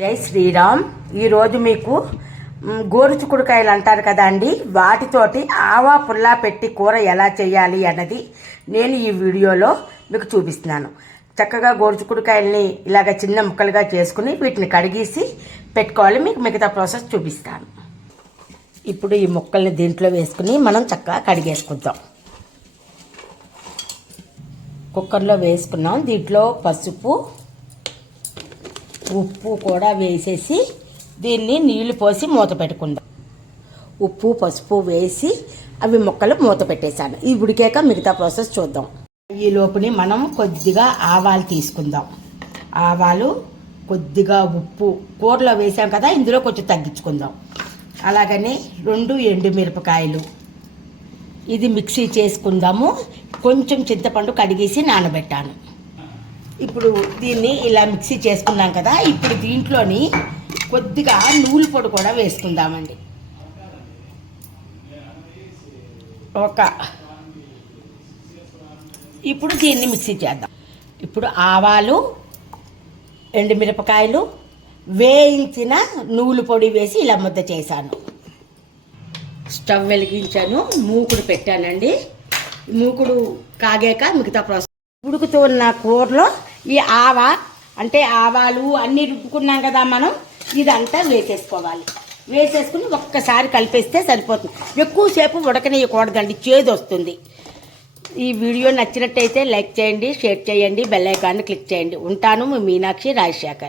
జై శ్రీరామ్. ఈరోజు మీకు గోరుచిక్కుడుకాయలు అంటారు కదా అండి, వాటితోటి ఆవా పుల్లా పెట్టి కూర ఎలా చేయాలి అన్నది నేను ఈ వీడియోలో మీకు చూపిస్తున్నాను. చక్కగా గోరుచిక్కుడుకాయలని ఇలాగ చిన్న ముక్కలుగా చేసుకుని వీటిని కడిగేసి పెట్టుకోవాలి. మీకు మిగతా ప్రాసెస్ చూపిస్తాను. ఇప్పుడు ఈ ముక్కల్ని దీంట్లో వేసుకుని మనం చక్కగా కడిగేసుకుందాం. కుక్కర్లో వేసుకున్నాం. దీంట్లో పసుపు, ఉప్పు కూడా వేసేసి దీన్ని నీళ్లు పోసి మూత పెట్టుకుందాం. ఉప్పు పసుపు వేసి అవి ముక్కలు మూత పెట్టేశాను. ఈ ఉడికాక మిగతా ప్రాసెస్ చూద్దాం. ఈ లోపుని మనం కొద్దిగా ఆవాలు తీసుకుందాం. ఆవాలు, కొద్దిగా ఉప్పు కూరలో వేసాం కదా, ఇందులో కొంచెం తగ్గించుకుందాం. అలాగనే 2 ఎండుమిరపకాయలు, ఇది మిక్సీ చేసుకుందాము. కొంచెం చింతపండు కడిగేసి నానబెట్టాను. ఇప్పుడు దీన్ని ఇలా మిక్సీ చేసుకున్నాం కదా, ఇప్పుడు దీంట్లోని కొద్దిగా నువ్వుల పొడి కూడా వేసుకుందామండి. ఇప్పుడు దీన్ని మిక్సీ చేద్దాం. ఇప్పుడు ఆవాలు, ఎండుమిరపకాయలు, వేయించిన నువ్వుల పొడి వేసి ఇలా ముద్ద చేశాను. స్టవ్ వెలిగించాను, మూకుడు పెట్టానండి. మూకుడు కాగాక మిగతా ప్రాసెస్. ఉడుకుతున్న కూరలో ఈ ఆవాలు అన్నీ రుబ్బుకున్నాం కదా మనం, ఇదంతా వేసేసుకోవాలి. వేసేసుకుని ఒక్కసారి కలిపేస్తే సరిపోతుంది. ఎక్కువసేపు ఉడకనియకూడదండి, చేదు వస్తుంది. ఈ వీడియో నచ్చినట్టయితే లైక్ చేయండి, షేర్ చేయండి, బెల్ ఐకాన్ని క్లిక్ చేయండి. ఉంటాను, మీ మీనాక్షి రాజశేఖర్.